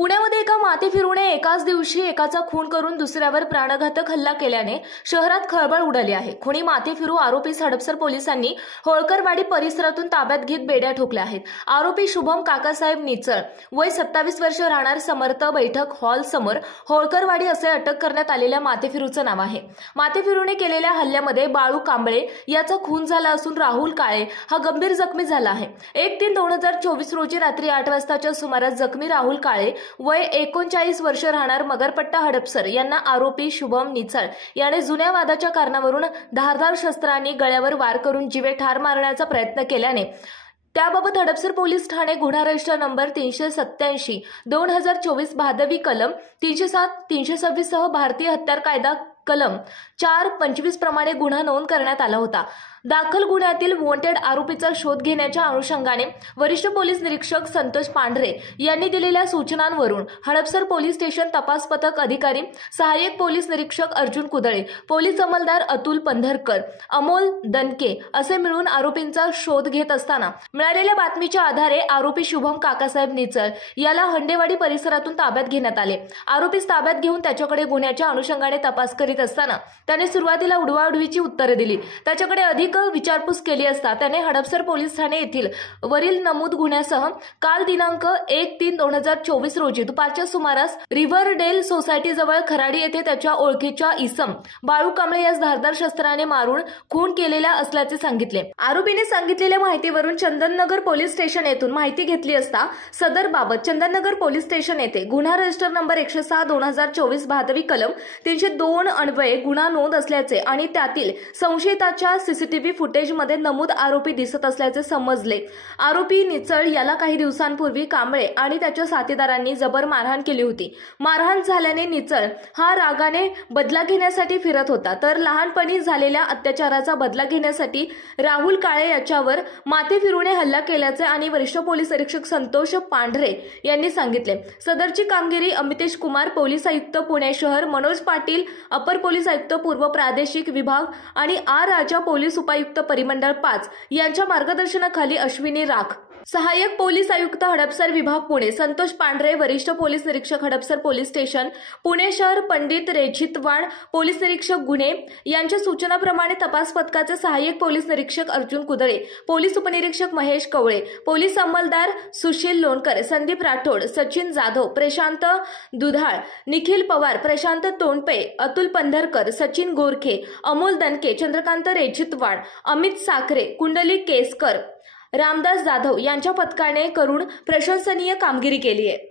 पुण्यामध्ये एका माती फिरूने एकाच दिवशी एकाचा खून करून दुसऱ्यावर प्राणघातक हल्ला केल्याने शहरात खळबळ उडाली आहे। खुनी माती फिरू आरोपीस हडपसर पोलिसांनी होळकरवाडी परिसरातून ताब्यात घेत बेड्या ठोकल्या आहेत। आरोपी शुभम काकासाहेब निचळ वय 27 वर्ष राहणार समर्थ बैठक हॉल समोर होळकरवाडी असे अटक करण्यात आलेल्या माती फिरूचं नाव आहे। माती फिरूने केलेल्या हल्ल्यामध्ये बाळू कांबळे याचा खून झाला असून राहुल काळे हा गंभीर जखमी झाला आहे। 1/3/2024 रोजी रात्री 8 वाजताच्या सुमारास जखमी राहुल काळे वय 39 वर्ष राहणार मगरपट्टा हडपसर यांना आरोपी शुभम निचळ याने जुन्या वादाच्या कारणावरून धारदार शस्त्रांनी गळ्यावर वार करून जीवे ठार मारण्याचा प्रयत्न केल्याने त्याबाबत हडपसर पोलीस ठाणे गुन्हा रजिस्टर नंबर 387/2024 भादवी कलम 307-326 सह भारतीय हत्यार कायदा कलम 425 प्रमाणे गुन्हा नोंद करण्यात आला होता। दाखल गुन्ह्यातील वॉन्टेड आरोपीचा शोध घेण्याच्या अनुषंगाने वरिष्ठ पोलीस निरीक्षक संतोष पांढरे यांनी दिलेल्या सूचनांवरून हडपसर पोलीस स्टेशन तपास पथक अधिकारी सहाय्यक पोलीस निरीक्षक अर्जुन कुदळे, पोलीस अंमलदार अतुल पंधरकर, अमोल दनके असे मिळून आरोपींचा शोध घेत असताना मिळालेल्या बातमीच्या आधारे आरोपी शुभम काकासाहेब निचळ याला हंडेवाडी परिसरातून ताब्यात घेण्यात आले। आरोपीस ताब्यात घेऊन त्याच्याकडे गुन्ह्याच्या अनुषंगाने तपास करीत असताना त्याने सुरुवातीला उडवाउडवीची उत्तरे दिली। त्याच्याकडे अधिक विचारपूस केली असता त्याने हडपसर पोलीस ठाणे येथील वरील नमूद गुन्ह्यासह काल दिनांक 1/3/2024 रोजी दुपारच्या सुमारास रिव्हरडेल सोसायटी जवळ खराडी येथे त्याच्या ओळखीच्या इसम बाळू कांबळे यास धारदार शस्त्राने मारून खून केलेला असल्याचे सांगितले। आरोपीने सांगितलेल्या माहितीवरून चंदननगर पोलीस स्टेशन येथून माहिती घेतली असता सदर बाबत चंदननगर पोलीस स्टेशन येथे गुन्हा रजिस्टर नंबर 106/2024 भादवी कलम 302 अन्वये गुन्हा नोंद असल्याचे आणि त्यातील संशयिताच्या सीसीटीव्ही फुटेजमध्ये नमूद आरोपी दिसत असल्याचे समजले। आरोपी निचळ याला काही दिवसांपूर्वी कांबळे आणि त्याच्या साथीदारांनी जबर मारहाण केली होती। मारहाण झाल्याने निचळ हा रागाने बदला घेण्यासाठी फिरत होता, तर लहानपणी झालेल्या अत्याचाराचा बदला घेण्यासाठी राहुल काळे याच्यावर माती फिरूने हल्ला केल्याचे आणि वरिष्ठ पोलीस निरीक्षक संतोष पांढरे यांनी सांगितले। सदरची कामगिरी अमितेश कुमार पोलीस आयुक्त पुणे शहर, मनोज पाटील अपर पोलीस आयुक्त पूर्व प्रादेशिक विभाग आणि आर राजा पोलीस उपायुक्त परिमंडळ 5 यांच्या मार्गदर्शनाखाली अश्विनी राख, सहाय्यक पोलीस आयुक्त हडपसर विभाग पुणे, संतोष पांढरे वरिष्ठ पोलीस निरीक्षक हडपसर पोलीस स्टेशन पुणे शहर, पंडित रेझितवाड पोलीस निरीक्षक गुन्हे यांच्या सूचनाप्रमाणे तपास पथकाचे सहाय्यक पोलीस निरीक्षक अर्जुन कुदळे, पोलीस उपनिरीक्षक महेश कवळे, पोलीस अंमलदार सुशील लोणकर, संदीप राठोड, सचिन जाधव, प्रशांत दुधाळ, निखिल पवार, प्रशांत तोंडपे, अतुल पंधरकर, सचिन गोरखे, अमोल दनके, चंद्रकांत रेझितवाड, अमित साखरे, कुंडली केसकर, रामदास जाधव यांच्या पथकाने करून प्रशंसनीय कामगिरी केली आहे।